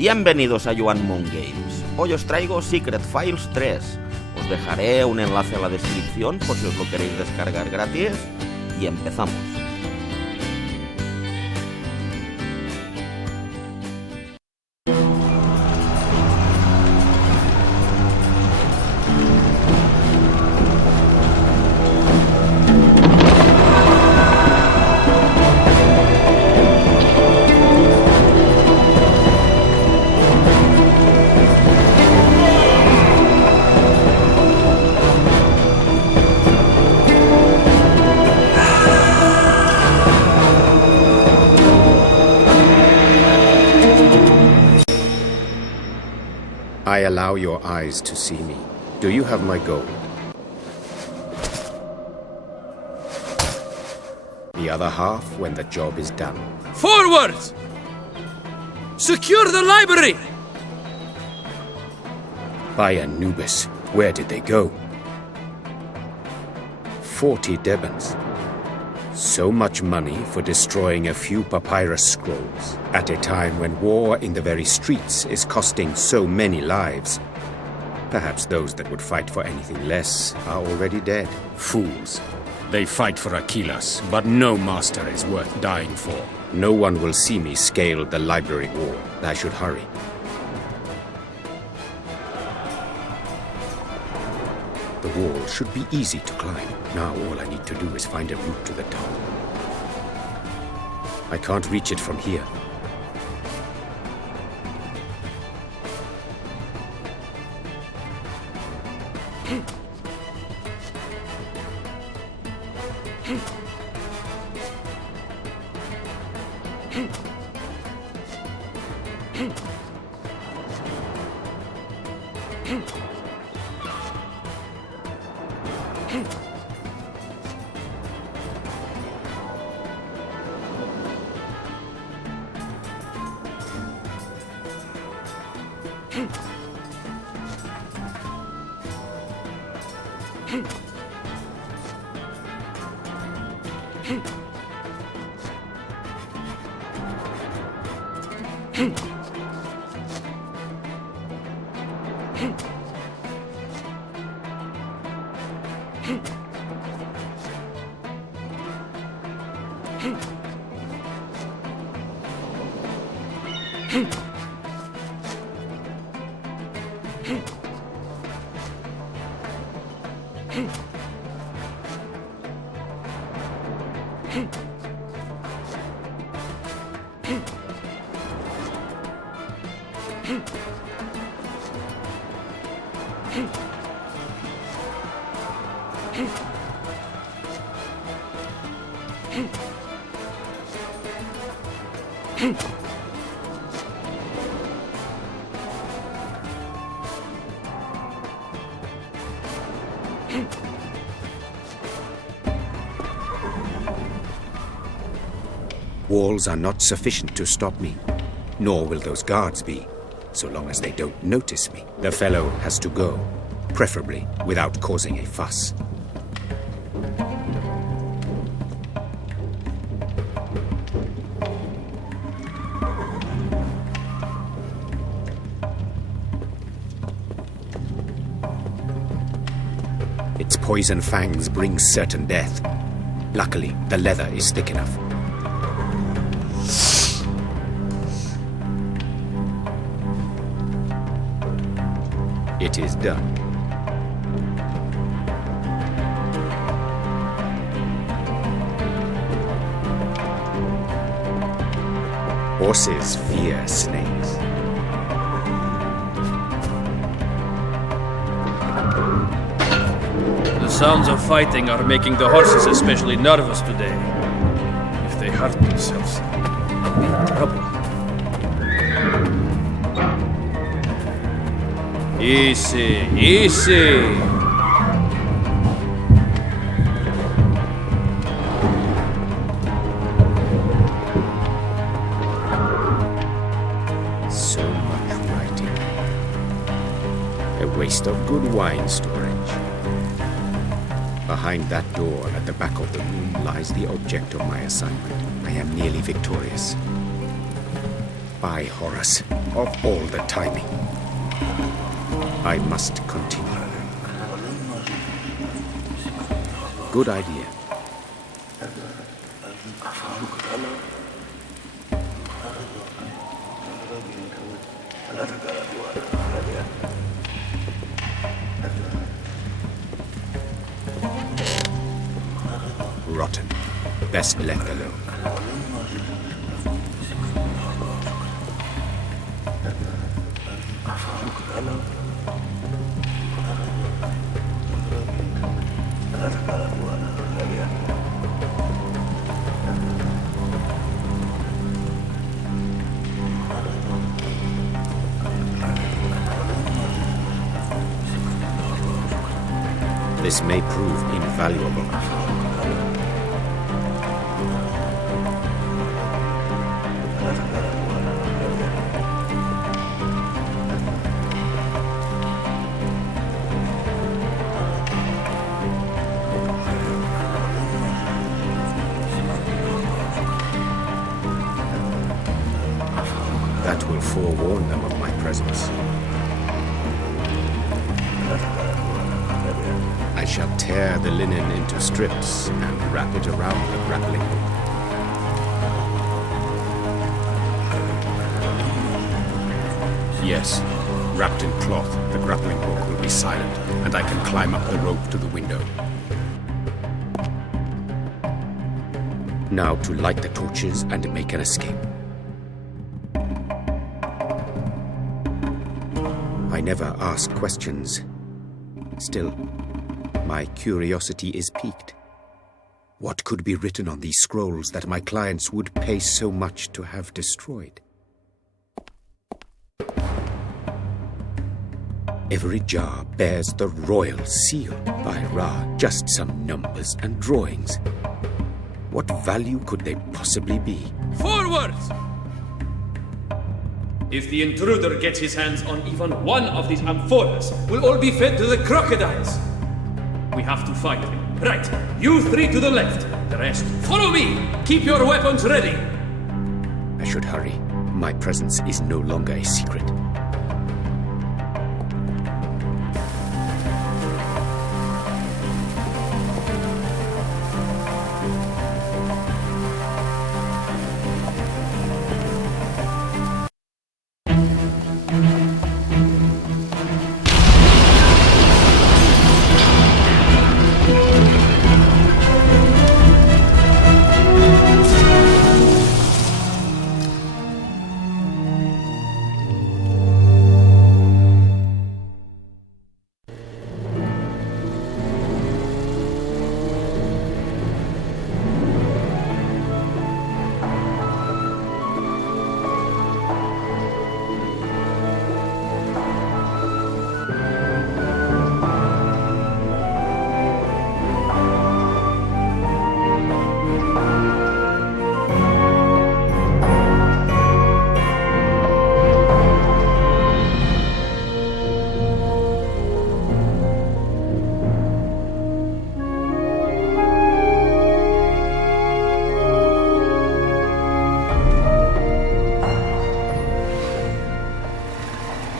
Bienvenidos a Yuan Moon Games. Hoy os traigo Secret Files 3. Os dejaré un enlace a la descripción por si os lo queréis descargar gratis. Y empezamos. I allow your eyes to see me. Do you have my gold? The other half when the job is done. Forward! Secure the library! By Anubis, where did they go? 40 Debans. So much money for destroying a few papyrus scrolls, at a time when war in the very streets is costing so many lives. Perhaps those that would fight for anything less are already dead. Fools. They fight for Achilles, but no master is worth dying for. No one will see me scale the library wall. I should hurry. The wall should be easy to climb. Now all I need to do is find a route to the top. I can't reach it from here. Walls are not sufficient to stop me, nor will those guards be, so long as they don't notice me. The fellow has to go, preferably without causing a fuss. Its poison fangs bring certain death. Luckily, the leather is thick enough. It is done. Horses fear snakes. The sounds of fighting are making the horses especially nervous today. If they hurt themselves, I'll be in trouble. Easy, easy! So much writing. A waste of good wine storage. Behind that door at the back of the room lies the object of my assignment. I am nearly victorious. By Horus, of all the timing. I must continue. Good idea. Rotten. Best left alone. This may prove invaluable. That will forewarn them of my presence. I shall tear the linen into strips and wrap it around the grappling hook. Yes. Wrapped in cloth, the grappling hook will be silent, and I can climb up the rope to the window. Now to light the torches and make an escape. I never ask questions. Still, my curiosity is piqued. What could be written on these scrolls that my clients would pay so much to have destroyed? Every jar bears the royal seal. By Ra, just some numbers and drawings. What value could they possibly be? Forward! If the intruder gets his hands on even one of these amphoras, we'll all be fed to the crocodiles. We have to fight him. Right, you three to the left. The rest, follow me! Keep your weapons ready! I should hurry. My presence is no longer a secret.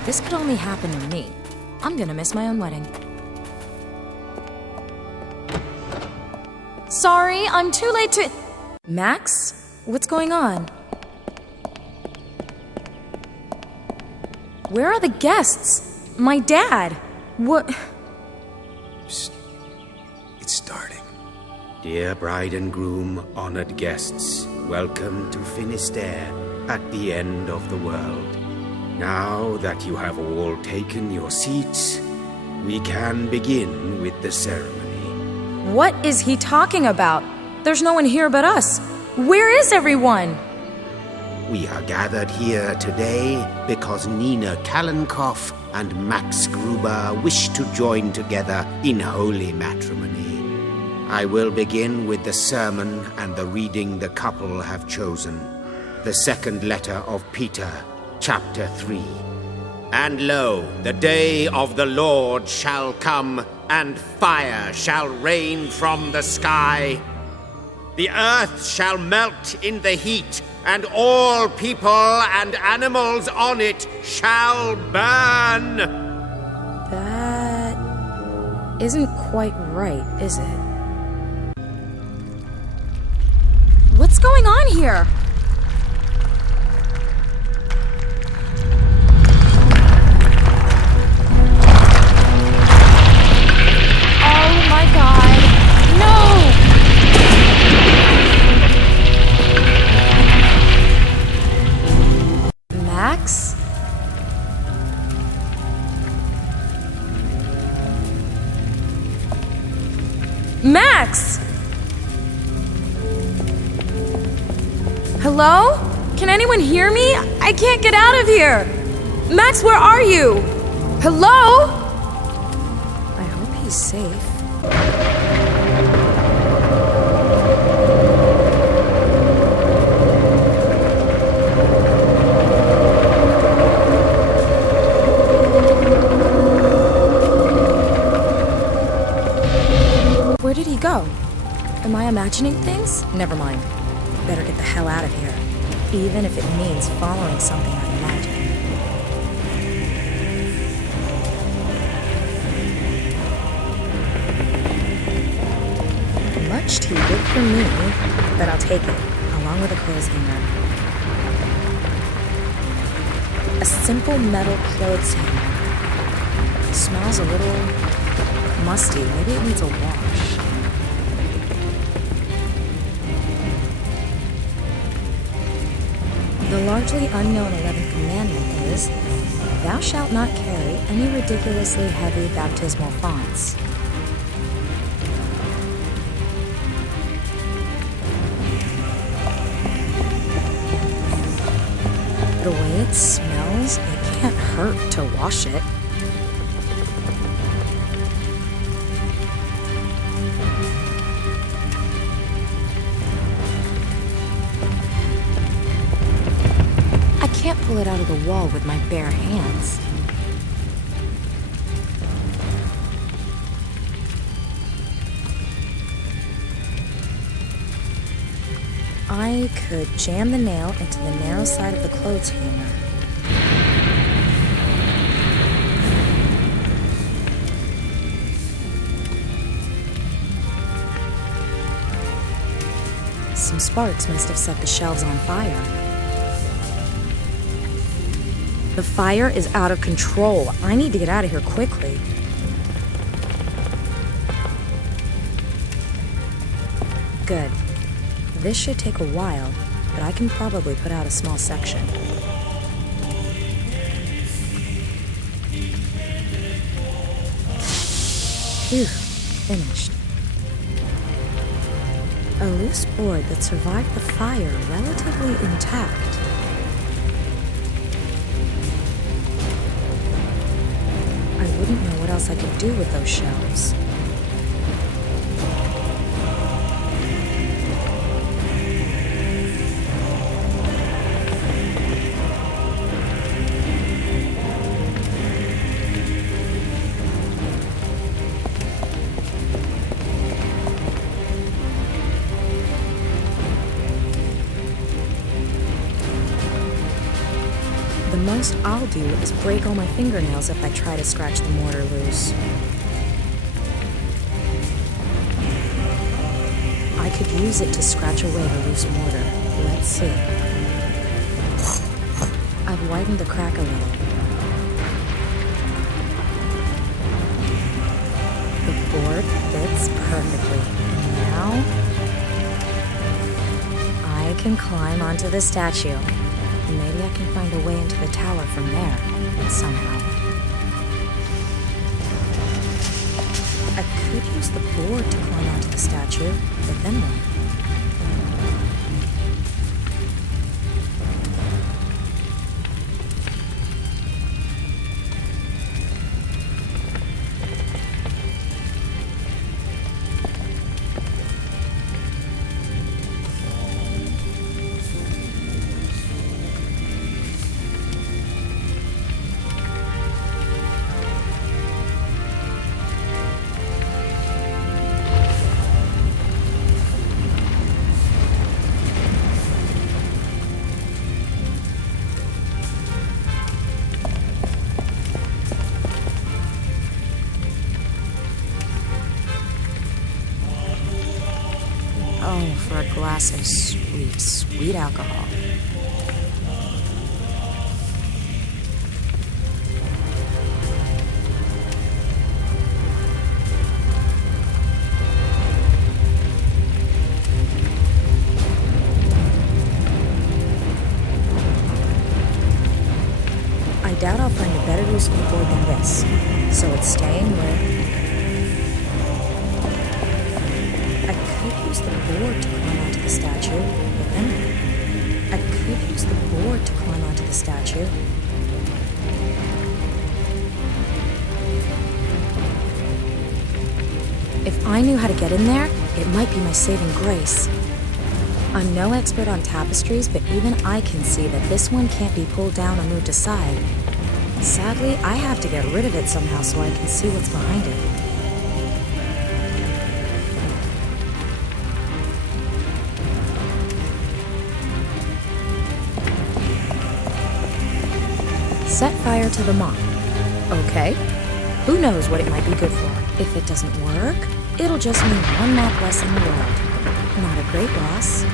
This could only happen to me. I'm gonna miss my own wedding. Sorry, I'm too late to... Max? What's going on? Where are the guests? My dad? What... Psst. It's starting. Dear bride and groom, honored guests, welcome to Finisterre, at the end of the world. Now that you have all taken your seats, we can begin with the ceremony. What is he talking about? There's no one here but us. Where is everyone? We are gathered here today because Nina Kalenkoff and Max Gruber wish to join together in holy matrimony. I will begin with the sermon and the reading the couple have chosen. The second letter of Peter, Chapter 3. And lo, the day of the Lord shall come, and fire shall rain from the sky. The earth shall melt in the heat, and all people and animals on it shall burn. That isn't quite right, is it? What's going on here? Oh my god. No! Max? Max! Hello? Can anyone hear me? I can't get out of here! Max, where are you? Hello? I hope he's safe. Where did he go? Am I imagining things? Never mind. Better get the hell out of here. Even if it means following something I imagine. Much too big for me, but I'll take it, along with a clothes hanger. A simple metal clothes hanger. It smells a little musty. Maybe it needs a wash. The largely unknown 11th commandment is, "Thou shalt not carry any ridiculously heavy baptismal fonts." The way it smells, it can't hurt to wash it. I can't pull it out of the wall with my bare hands. I could jam the nail into the narrow side of the clothes hanger. Some sparks must have set the shelves on fire. The fire is out of control. I need to get out of here quickly. Good. This should take a while, but I can probably put out a small section. Phew, finished. A loose board that survived the fire relatively intact. I wouldn't know what else I could do with those shelves. The most I'll do is break all my fingernails if I try to scratch the mortar loose. I could use it to scratch away the loose mortar. Let's see. I've widened the crack a little. The board fits perfectly. Now, I can climb onto the statue. Maybe I can find a way into the tower from there, somehow. I could use the board to climb onto the statue, but then what? glass of sweet, sweet alcohol. I doubt I'll find a better use for the board than this, so it's staying with... I could use the board to climb onto the statue, but then I could use the board to climb onto the statue. If I knew how to get in there, it might be my saving grace. I'm no expert on tapestries, but even I can see that this one can't be pulled down or moved aside. Sadly, I have to get rid of it somehow so I can see what's behind it. Set fire to the moth. Okay. Who knows what it might be good for? If it doesn't work, it'll just mean one moth less in the world. Not a great loss.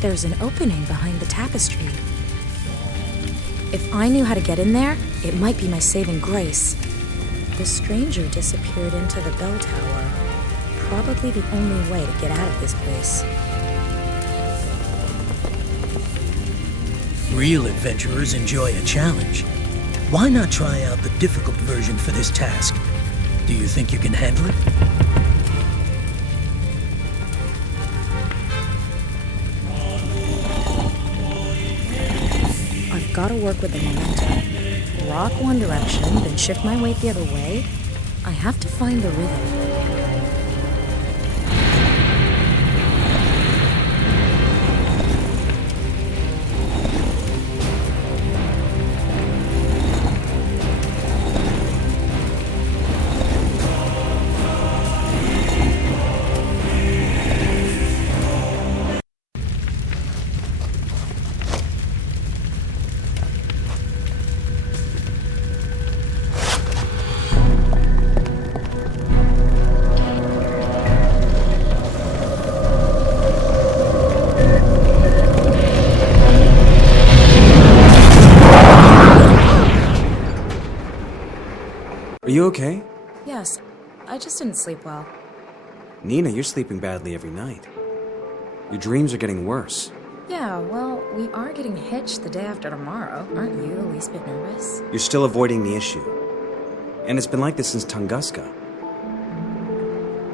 There's an opening behind the tapestry. If I knew how to get in there, it might be my saving grace. The stranger disappeared into the bell tower. Probably the only way to get out of this place. Real adventurers enjoy a challenge. Why not try out the difficult version for this task? Do you think you can handle it? I've got to work with the momentum. Rock one direction, then shift my weight the other way. I have to find the rhythm. Are you okay? Yes, I just didn't sleep well. Nina, you're sleeping badly every night. Your dreams are getting worse. Yeah, well, we are getting hitched the day after tomorrow. Aren't you the least bit nervous? You're still avoiding the issue. And it's been like this since Tunguska.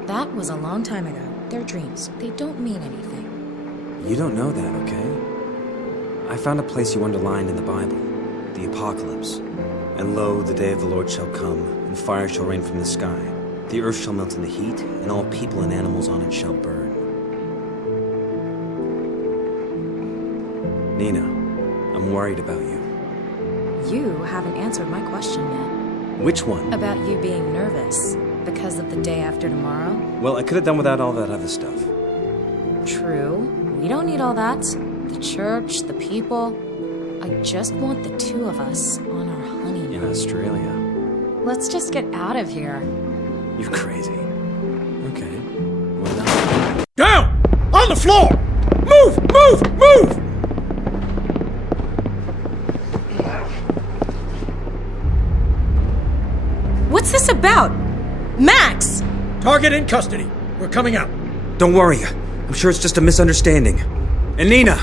That was a long time ago. They're dreams. They don't mean anything. You don't know that, okay? I found a place you underlined in the Bible. The Apocalypse. And lo, the day of the Lord shall come, and fire shall rain from the sky. The earth shall melt in the heat, and all people and animals on it shall burn. Nina, I'm worried about you. You haven't answered my question yet. Which one? About you being nervous because of the day after tomorrow. Well, I could have done without all that other stuff. True. We don't need all that. The church, the people. I just want the two of us on our honeymoon. In Australia. Let's just get out of here. You're crazy. Okay. Why not? Down! On the floor! Move! Move! Move! What's this about? Max! Target in custody. We're coming out. Don't worry. I'm sure it's just a misunderstanding. And Nina,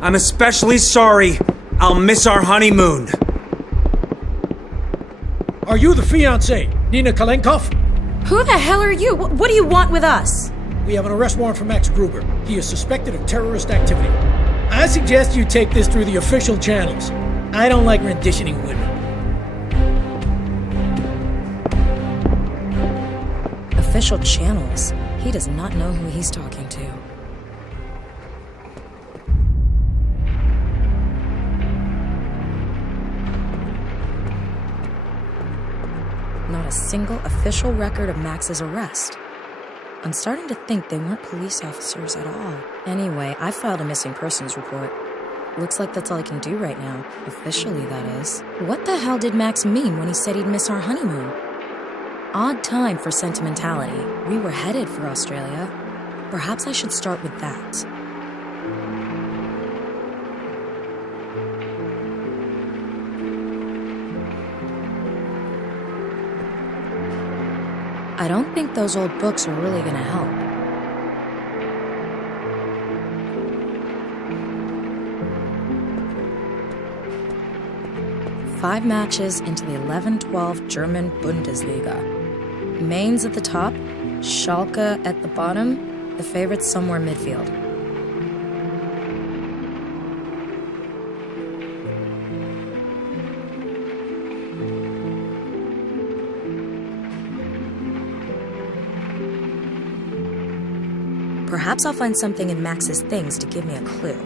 I'm especially sorry. I'll miss our honeymoon. Are you the fiancée, Nina Kalenkov? Who the hell are you? What do you want with us? We have an arrest warrant for Max Gruber. He is suspected of terrorist activity. I suggest you take this through the official channels. I don't like renditioning women. Official channels? He does not know who he's talking to. Not a single official record of Max's arrest. I'm starting to think they weren't police officers at all. Anyway, I filed a missing persons report. Looks like that's all I can do right now. Officially, that is. What the hell did Max mean when he said he'd miss our honeymoon? Odd time for sentimentality. We were headed for Australia. Perhaps I should start with that. I don't think those old books are really gonna help. Five matches into the 11-12 German Bundesliga. Mainz at the top, Schalke at the bottom, the favorites somewhere midfield. Perhaps I'll find something in Max's things to give me a clue.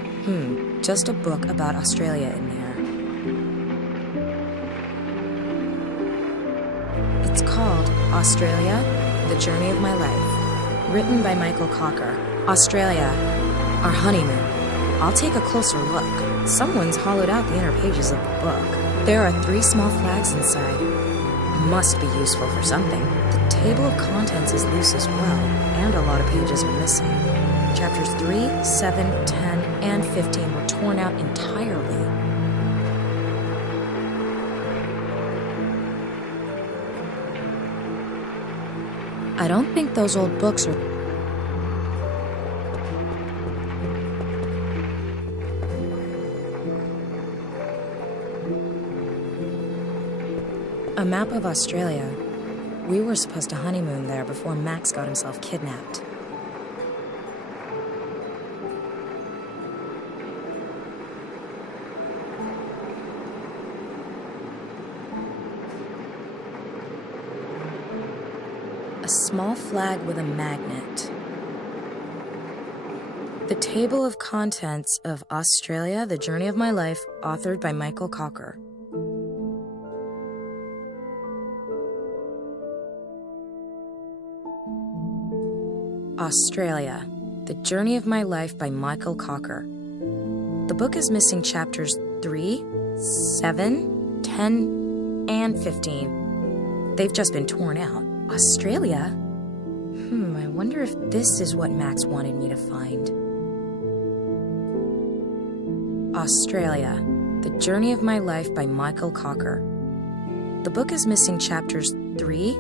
Just a book about Australia in there. It's called Australia, The Journey of My Life, written by Michael Cocker. Australia, our honeymoon. I'll take a closer look. Someone's hollowed out the inner pages of the book. There are 3 small flags inside. Must be useful for something. The table of contents is loose as well, and a lot of pages are missing. Chapters 3, 7, 10, and 15 were torn out entirely. I don't think those old books are... A map of Australia. We were supposed to honeymoon there before Max got himself kidnapped. A small flag with a magnet. The table of contents of Australia, The Journey of My Life, authored by Michael Cocker. Australia, The Journey of My Life by Michael Cocker. The book is missing chapters 3, 7, 10, and 15. They've just been torn out. Australia? I wonder if this is what Max wanted me to find. Australia, The Journey of My Life by Michael Cocker. The book is missing chapters 3,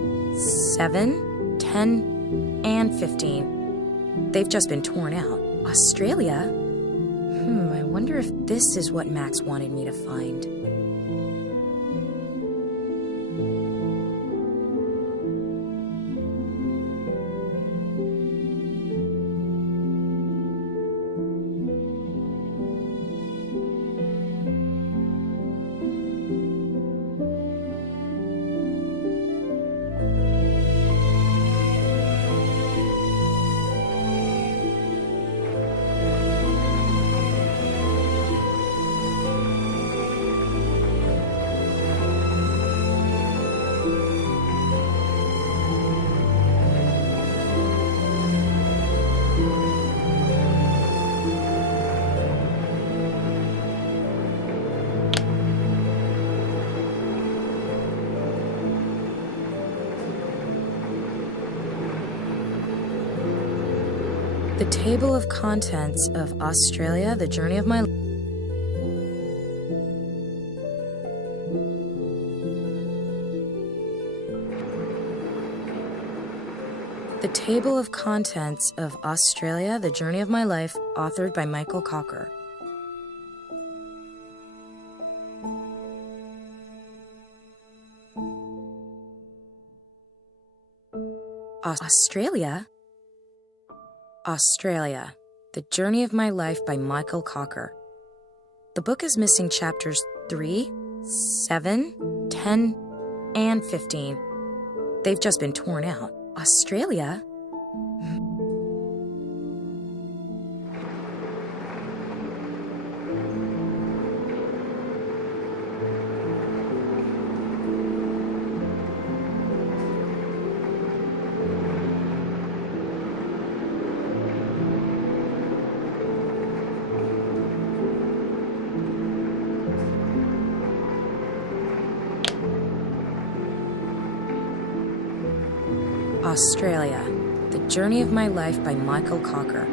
7, 10, and 15. They've just been torn out. Australia? I wonder if this is what Max wanted me to find. The table of contents of Australia, The Journey of My Life. The table of contents of Australia, The Journey of My Life, authored by Michael Cocker. Australia? Australia, The Journey of My Life by Michael Cocker. The book is missing chapters 3, 7, 10, and 15. They've just been torn out. Australia? Australia, The Journey of My Life by Michael Cocker.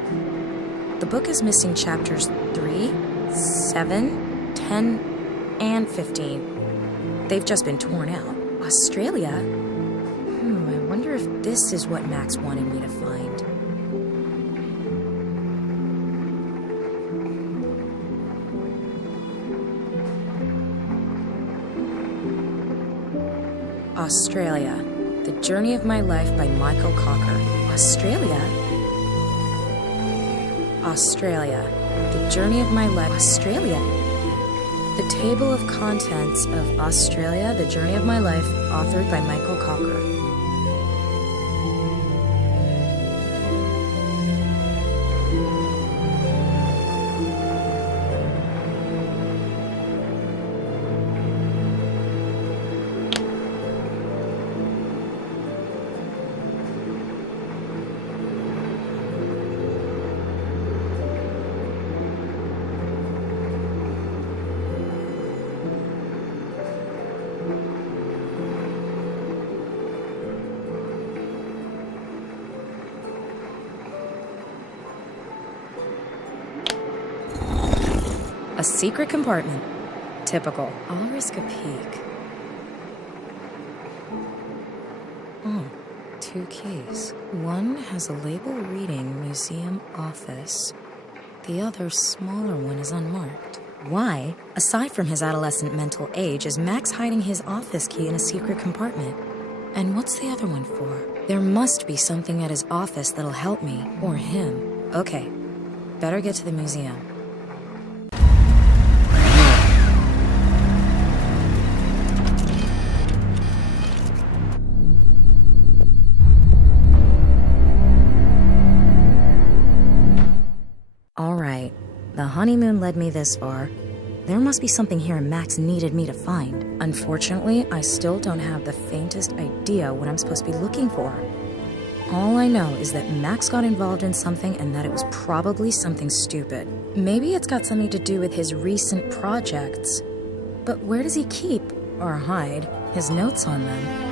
The book is missing chapters 3, 7, 10, and 15. They've just been torn out. Australia? I wonder if this is what Max wanted me to find. Australia, The Journey of My Life by Michael Cocker. Australia? Australia, The Journey of My Life. Australia? The Table of Contents of Australia, The Journey of My Life, authored by Michael Cocker. A secret compartment. Typical. I'll risk a peek. Oh, 2 keys. One has a label reading Museum Office. The other, smaller one, is unmarked. Why, aside from his adolescent mental age, is Max hiding his office key in a secret compartment? And what's the other one for? There must be something at his office that'll help me, or him. Okay, better get to the museum. Alright, the honeymoon led me this far. There must be something here Max needed me to find. Unfortunately, I still don't have the faintest idea what I'm supposed to be looking for. All I know is that Max got involved in something and that it was probably something stupid. Maybe it's got something to do with his recent projects. But where does he keep, or hide, his notes on them?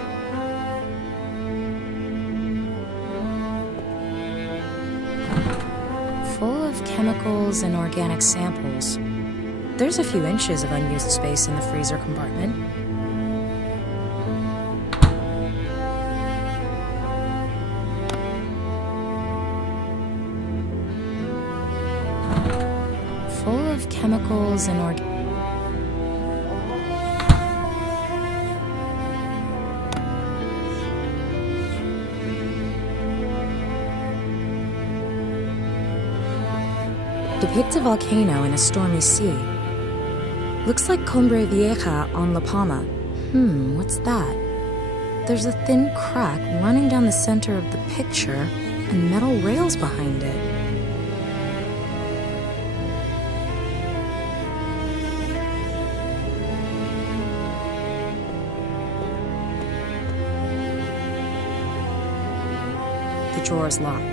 Full of chemicals and organic samples. There's a few inches of unused space in the freezer compartment. Full of chemicals and organic... Depicts a volcano in a stormy sea. Looks like Cumbre Vieja on La Palma. What's that? There's a thin crack running down the center of the picture and metal rails behind it. The drawer's locked.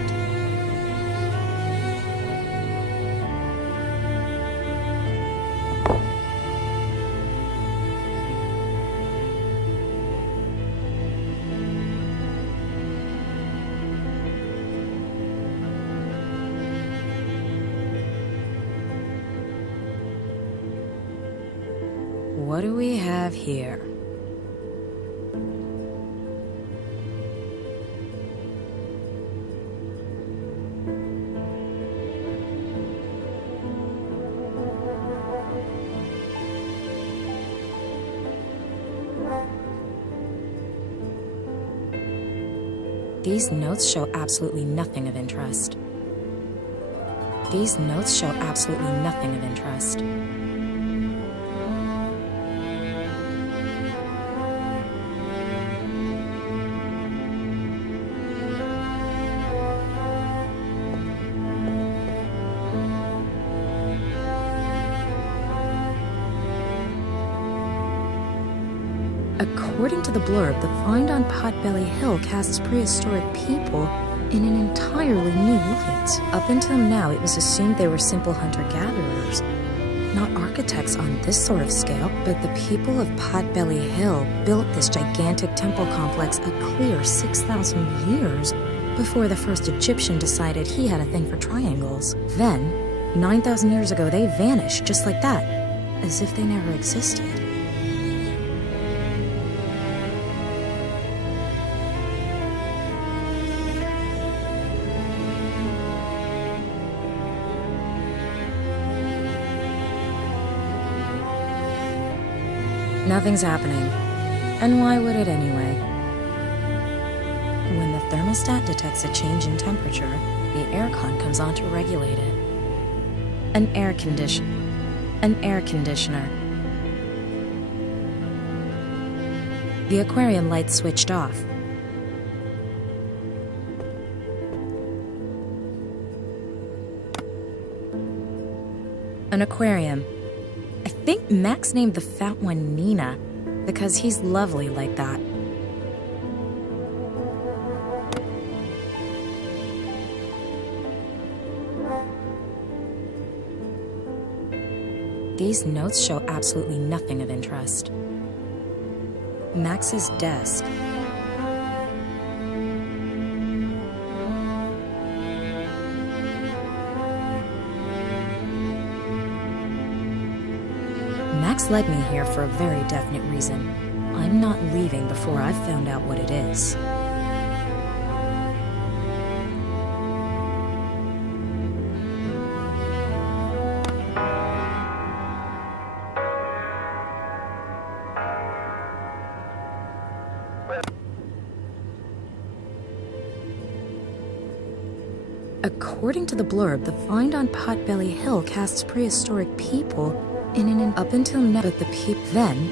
What do we have here? These notes show absolutely nothing of interest. These notes show absolutely nothing of interest. According to the blurb, the find on Potbelly Hill casts prehistoric people in an entirely new light. Up until now, it was assumed they were simple hunter-gatherers. not architects on this sort of scale, but the people of Potbelly Hill built this gigantic temple complex a clear 6,000 years before the first Egyptian decided he had a thing for triangles. Then, 9,000 years ago, they vanished just like that, as if they never existed. Nothing's happening. And why would it anyway? When the thermostat detects a change in temperature, the aircon comes on to regulate it. An air conditioner. The aquarium light switched off. An aquarium. I think Max named the fat one Nina, because he's lovely like that. These notes show absolutely nothing of interest. Max's desk. Max led me here for a very definite reason. I'm not leaving before I've found out what it is. According to the blurb, the find on Potbelly Hill casts prehistoric people in an up until now, but the then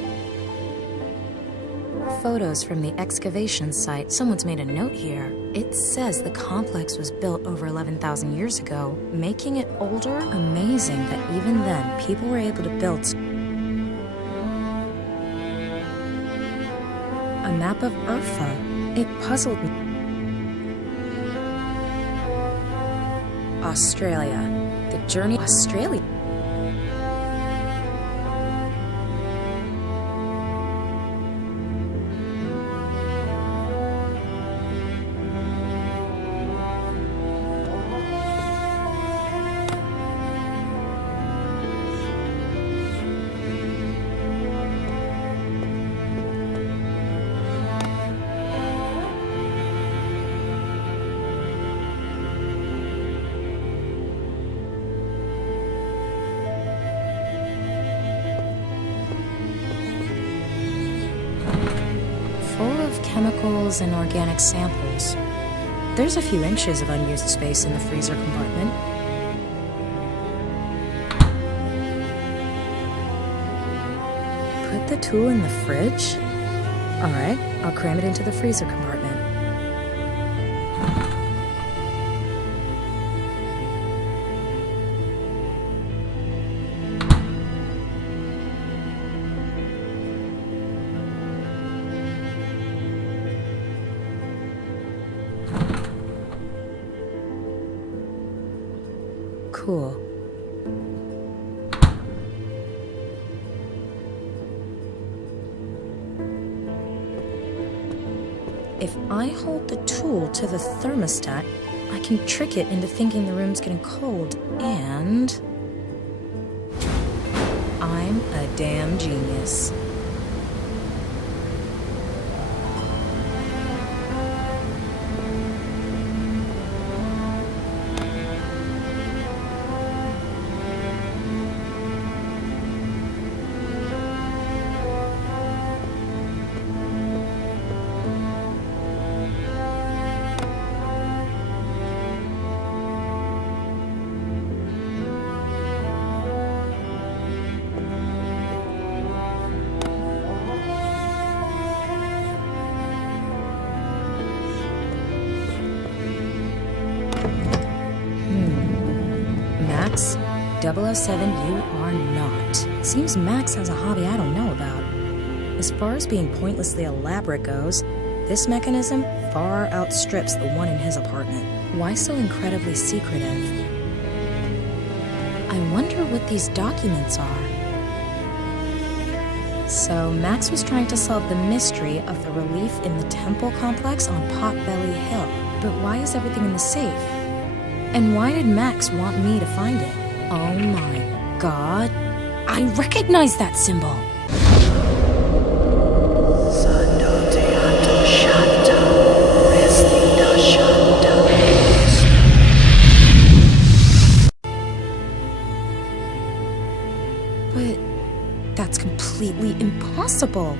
photos from the excavation site. Someone's made a note here. It says the complex was built over 11,000 years ago, making it older. Amazing that even then people were able to build. A map of Urfa. It puzzled me. Australia. The journey. Australia. Chemicals and organic samples. There's a few inches of unused space in the freezer compartment. Put the tool in the fridge? Alright, I'll cram it into the freezer compartment. Cool. If I hold the tool to the thermostat, I can trick it into thinking the room's getting cold, and I'm a damn genius. Max, 007, you are not. Seems Max has a hobby I don't know about. As far as being pointlessly elaborate goes, this mechanism far outstrips the one in his apartment. Why so incredibly secretive? I wonder what these documents are. So, Max was trying to solve the mystery of the relief in the temple complex on Potbelly Hill. But why is everything in the safe? And why did Max want me to find it? Oh my god. I recognize that symbol! But that's completely impossible.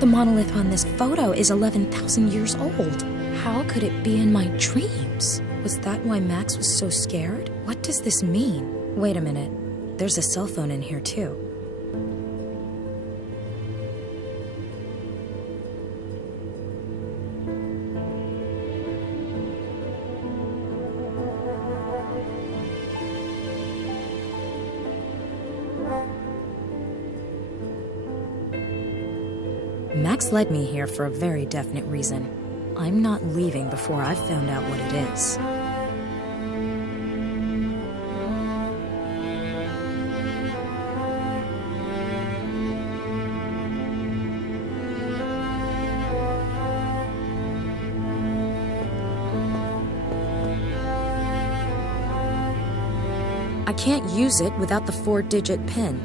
The monolith on this photo is 11,000 years old. How could it be in my dreams? Was that why Max was so scared? What does this mean? Wait a minute. There's a cell phone in here too. Max led me here for a very definite reason. I'm not leaving before I've found out what it is. I can't use it without the 4-digit PIN.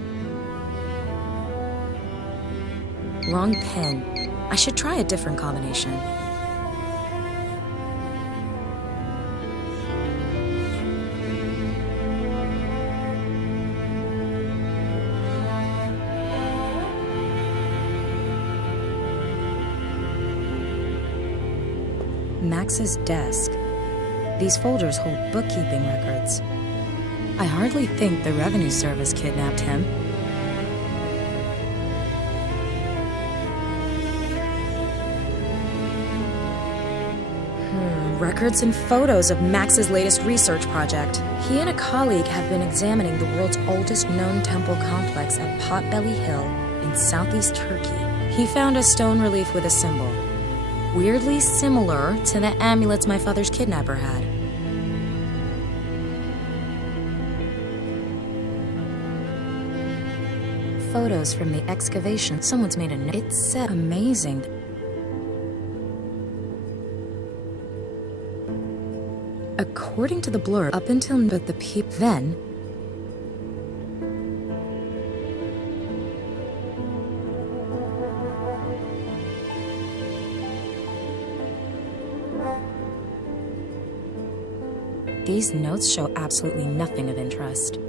Wrong PIN. I should try a different combination. Max's desk. These folders hold bookkeeping records. I hardly think the Revenue Service kidnapped him. Records and photos of Max's latest research project. He and a colleague have been examining the world's oldest known temple complex at Potbelly Hill in southeast Turkey. He found a stone relief with a symbol, weirdly similar to the amulets my father's kidnapper had. Photos from the excavation. Someone's made a note. It's amazing. According to the blurb, up until but the peep then. These notes show absolutely nothing of interest.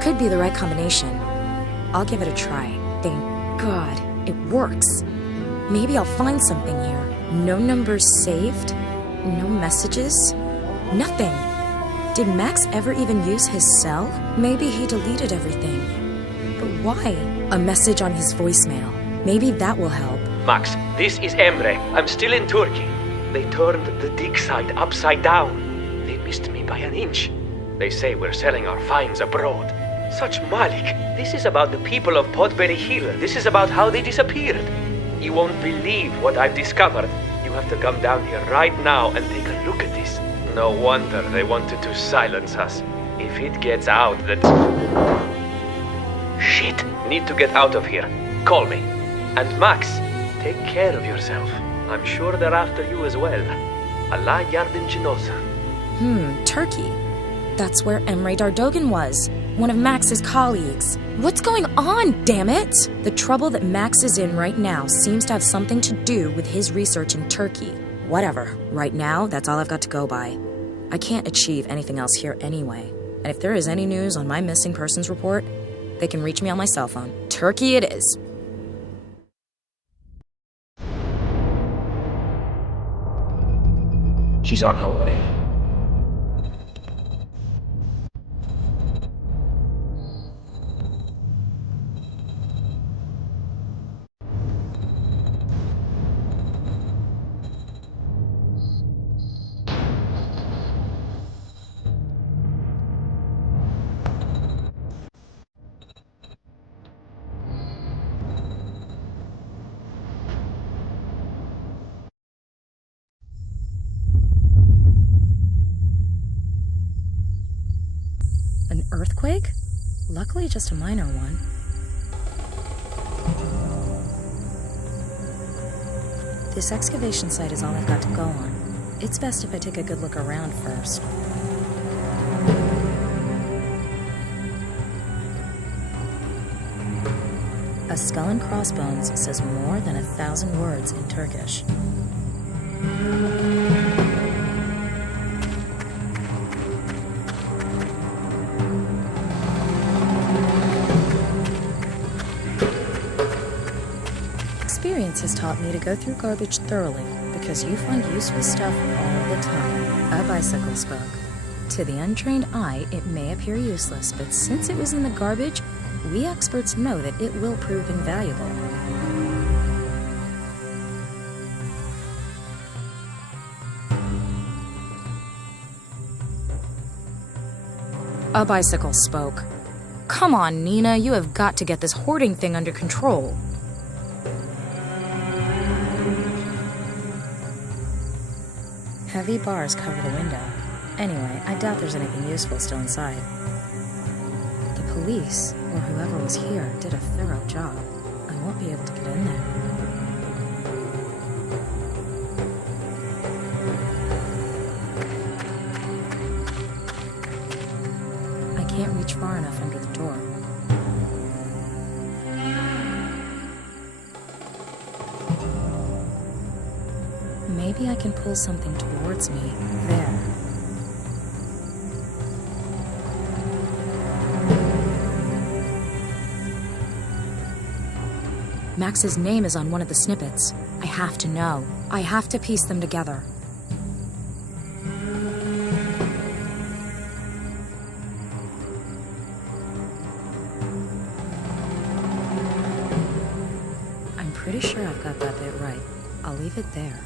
Could be the right combination. I'll give it a try. Thank God, it works. Maybe I'll find something here. No numbers saved? No messages? Nothing. Did Max ever even use his cell? Maybe he deleted everything. But why? A message on his voicemail. Maybe that will help. Max, this is Emre. I'm still in Turkey. They turned the dig site upside down. They missed me by an inch. They say we're selling our finds abroad. Such Malik. This is about the people of Potbelly Hill. This is about how they disappeared. You won't believe what I've discovered. You have to come down here right now and take a look at this. No wonder they wanted to silence us. If it gets out that... Shit! Need to get out of here. Call me. And Max, take care of yourself. I'm sure they're after you as well. Allah yardin chinosa. Turkey. That's where Emre Dardogan was. One of Max's colleagues. What's going on, damn it? The trouble that Max is in right now seems to have something to do with his research in Turkey. Whatever. Right now, that's all I've got to go by. I can't achieve anything else here anyway. And if there is any news on my missing persons report, they can reach me on my cell phone. Turkey it is. She's on her way. earthquake? Luckily, just a minor one. This excavation site is all I've got to go on. It's best if I take a good look around first. A skull and crossbones says more than 1,000 words in Turkish. Experience has taught me to go through garbage thoroughly, because you find useful stuff all the time. A bicycle spoke. To the untrained eye, it may appear useless, but since it was in the garbage, we experts know that it will prove invaluable. A bicycle spoke. Come on, Nina, you have got to get this hoarding thing under control. Heavy bars cover the window. Anyway, I doubt there's anything useful still inside. The police, or whoever was here, did a thorough job. I won't be able to get in there. I can't reach far enough under the door. Maybe I can pull something towards me. There. Max's name is on one of the snippets. I have to know. I have to piece them together. I'm pretty sure I've got that bit right. I'll leave it there.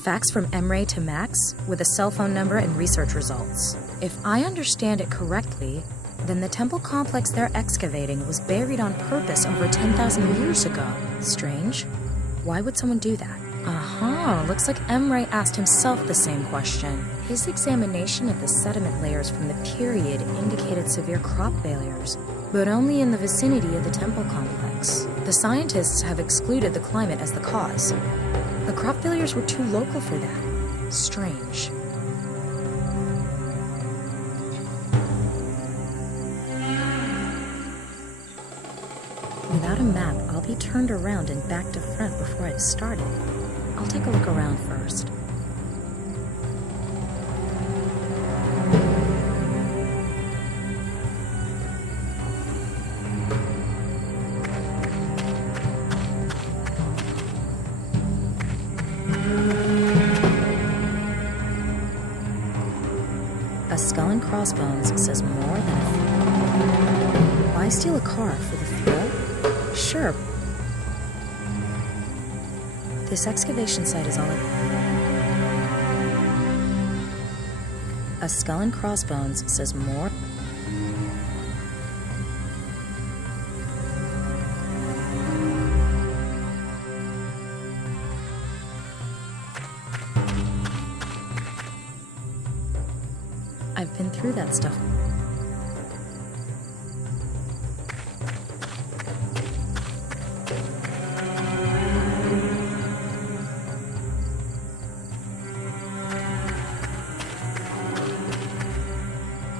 fax from Emre to Max with a cell phone number and research results. If I understand it correctly, then the temple complex they're excavating was buried on purpose over 10,000 years ago. Strange. Why would someone do that? Looks like Emre asked himself the same question. His examination of the sediment layers from the period indicated severe crop failures, but only in the vicinity of the temple complex. The scientists have excluded the climate as the cause. The crop failures were too local for that. Strange. Without a map, I'll be turned around and back to front before I've started. I'll take a look around first. A skull and crossbones says more than a... Why steal a car for the thrill? Sure. This excavation site is all A skull and crossbones says more. I've been through that stuff.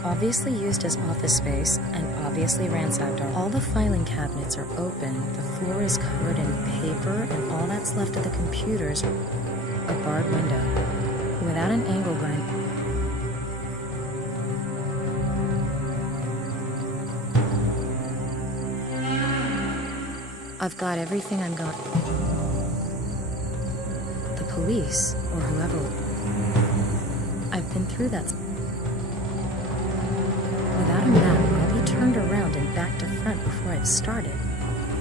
Obviously used as office space and obviously ransacked. All the filing cabinets are open, the floor is covered in paper, and all that's left of the computers, a barred window, without an angle grind. I've got everything I'm got. The police, or whoever. I've been through that. Without a map, I'll be turned around and back to front before I've started.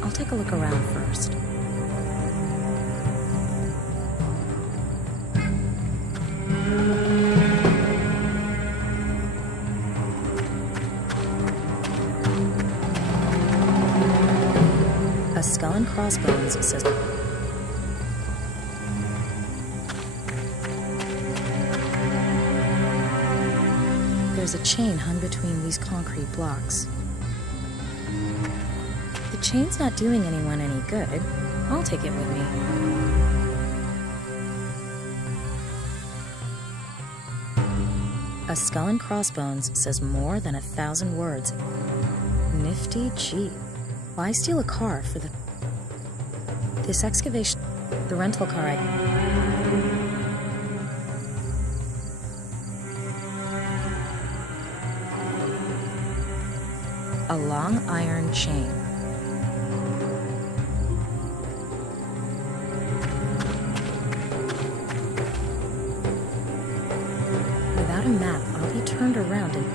I'll take a look around first. A skull and crossbones says... There's a chain hung between these concrete blocks. The chain's not doing anyone any good. I'll take it with me. A skull and crossbones says more than 1,000 words. Nifty cheap. Why steal a car for the... This excavation... The rental car A long iron chain. Without a map, I'll be turned around and...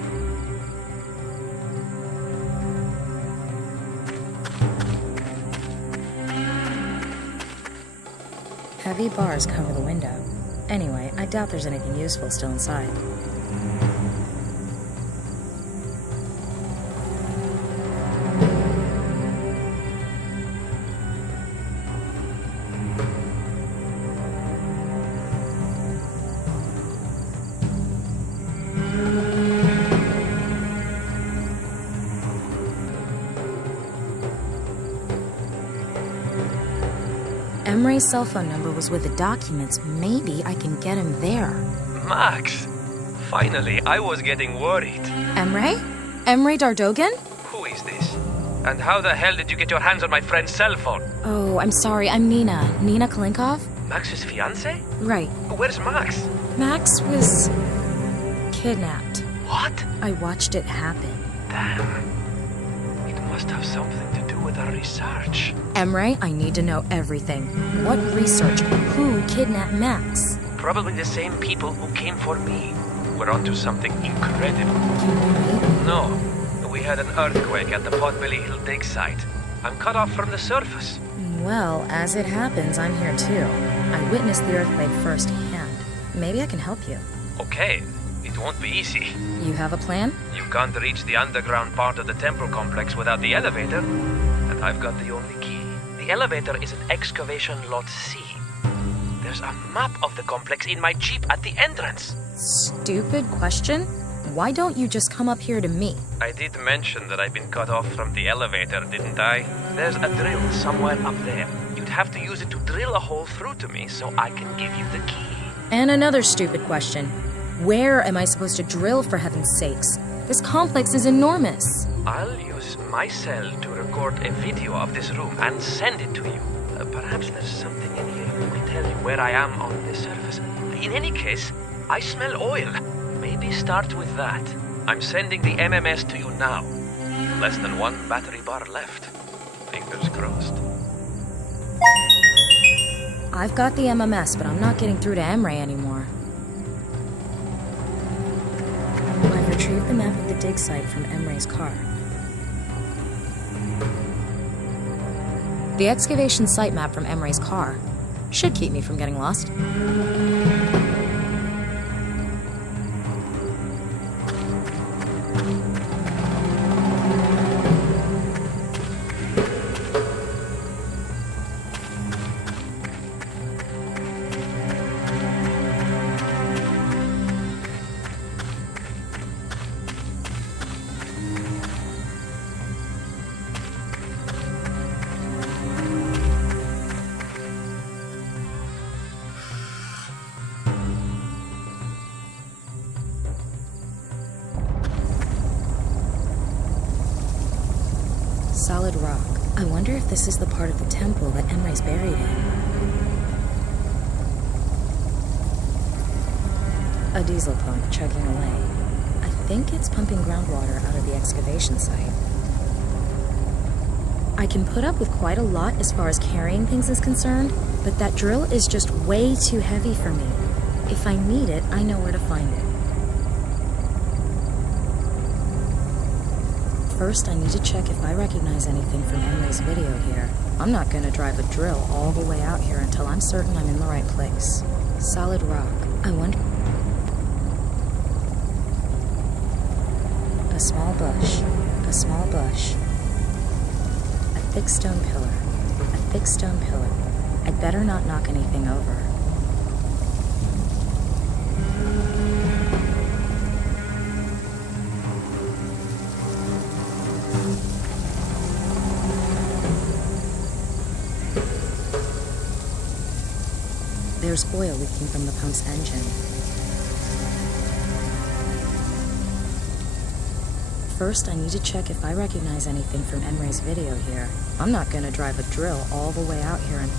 Heavy bars cover the window. Anyway, I doubt there's anything useful still inside. Emre's cell phone number was with the documents. Maybe I can get him there. Max! Finally, I was getting worried. Emre? Emre Dardogan? Who is this? And how the hell did you get your hands on my friend's cell phone? Oh, I'm sorry. I'm Nina. Nina Kalinkov? Max's fiancé? Right. Where's Max? Max was... kidnapped. What? I watched it happen. Damn. It must have something to do with our research. Emre, I need to know everything. What research? Who kidnapped Max? Probably the same people who came for me. We're onto something incredible. No. We had an earthquake at the Potbelly Hill dig site. I'm cut off from the surface. Well, as it happens, I'm here too. I witnessed the earthquake firsthand. Maybe I can help you. Okay, it won't be easy. You have a plan? You can't reach the underground part of the temple complex without the elevator, and I've got the only key. The elevator is in excavation lot C. There's a map of the complex in my jeep at the entrance. Stupid question? Why don't you just come up here to me? I did mention that I've been cut off from the elevator, didn't I? There's a drill somewhere up there. You'd have to use it to drill a hole through to me so I can give you the key. And another stupid question. Where am I supposed to drill, for heaven's sakes? This complex is enormous. I'll use my cell to record a video of this room and send it to you. Perhaps there's something in here that will tell you where I am on the surface. In any case, I smell oil. Maybe start with that. I'm sending the MMS to you now. Less than 1 battery bar left. Fingers crossed. I've got the MMS, but I'm not getting through to Emre anymore. I've retrieved the map of the dig site from Emre's car. The excavation site map from Emre's car should keep me from getting lost. Solid rock. I wonder if this is the part of the temple that Emre's buried in. A diesel pump chugging away. I think it's pumping groundwater out of the excavation site. I can put up with quite a lot as far as carrying things is concerned, but that drill is just way too heavy for me. If I need it, I know where to find it. First, I need to check if I recognize anything from Emre's video here. I'm not going to drive a drill all the way out here until I'm certain I'm in the right place. Solid rock. I wonder... A small bush. A small bush. A thick stone pillar. A thick stone pillar. I'd better not knock anything over. There's oil leaking from the pump's engine. First, I need to check if I recognize anything from Emre's video here. I'm not going to drive a drill all the way out here and...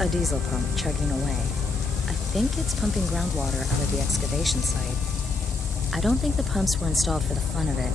A diesel pump chugging away. I think it's pumping groundwater out of the excavation site. I don't think the pumps were installed for the fun of it.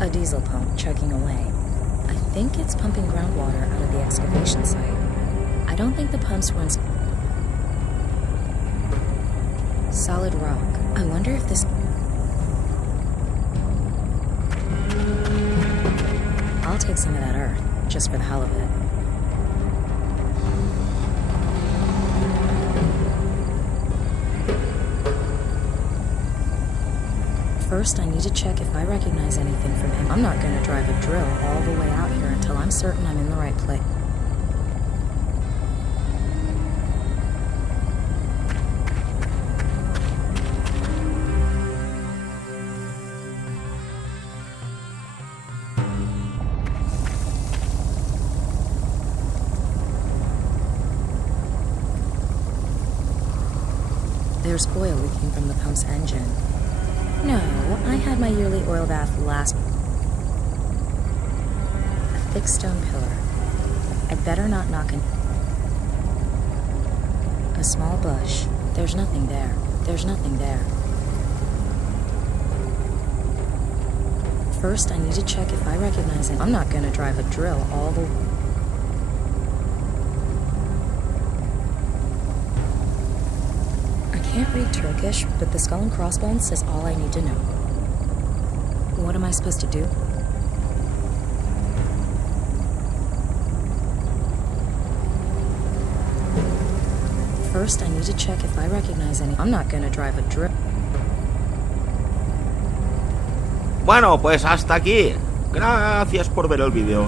A diesel pump chugging away. I think it's pumping groundwater out of the excavation site. I don't think the pumps were Solid rock. I wonder if this... I'll take some of that earth, just for the hell of it. First, I need to check if I recognize anything from him. I'm not going to drive a drill all the way out here until I'm certain I'm in the right place. There's oil leaking from the pump's engine. No, I had my yearly oil bath last... A thick stone pillar. I'd better not knock in... A small bush. There's nothing there. There's nothing there. First, I need to check if I recognize it. I'm not gonna drive a drill all the... I can't read Turkish, but the skull and crossbones says all I need to know. What am I supposed to do? First, I need to check if I recognize any... I'm not gonna drive a drill. Bueno, pues hasta aquí. Gracias por ver el vídeo.